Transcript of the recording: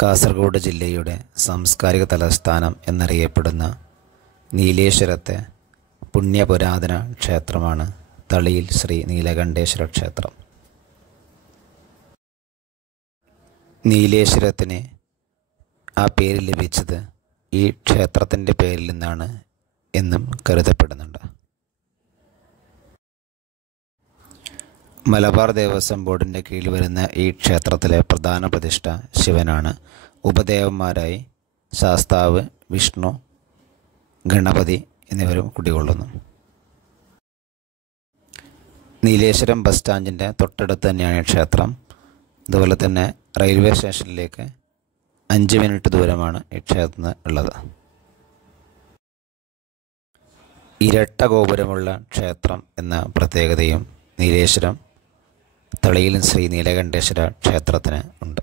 കാസർഗോഡ് ജില്ലയുടെ സാംസ്കാരിക തലസ്ഥാനം എന്നറിയപ്പെടുന്ന നീലേശ്വരത്തെ പുണ്യപുരാതന ക്ഷേത്രമാണ് തളിയിൽ ശ്രീ നീലകണ്ഠേശ്വര ക്ഷേത്രം. നീലേശ്വരത്തിന് ആ പേര് ലഭിച്ചത് ഈ ക്ഷേത്രത്തിൻ്റെ പേരിൽ നിന്നാണ് എന്നും കരുതപ്പെടുന്നുണ്ട്. മലബാർ ദേവസ്വം ബോർഡിൻ്റെ കീഴിൽ വരുന്ന ഈ ക്ഷേത്രത്തിലെ പ്രധാന പ്രതിഷ്ഠ ശിവനാണ്. ഉപദേവന്മാരായി ശാസ്താവ്, വിഷ്ണു, ഗണപതി എന്നിവരും കുടികൊള്ളുന്നു. നീലേശ്വരം ബസ് സ്റ്റാൻഡിൻ്റെ തൊട്ടടുത്ത് തന്നെയാണ് ഈ ക്ഷേത്രം. അതുപോലെ തന്നെ റെയിൽവേ സ്റ്റേഷനിലേക്ക് 5 മിനിറ്റ് ദൂരമാണ് ഈ ക്ഷേത്രത്തിന് ഉള്ളത്. ഇരട്ട ഗോപുരമുള്ള ക്ഷേത്രം എന്ന പ്രത്യേകതയും നീലേശ്വരം തളിയിൽ ശ്രീ നീലകണ്ഠേശ്വര ക്ഷേത്രത്തിന് ഉണ്ട്.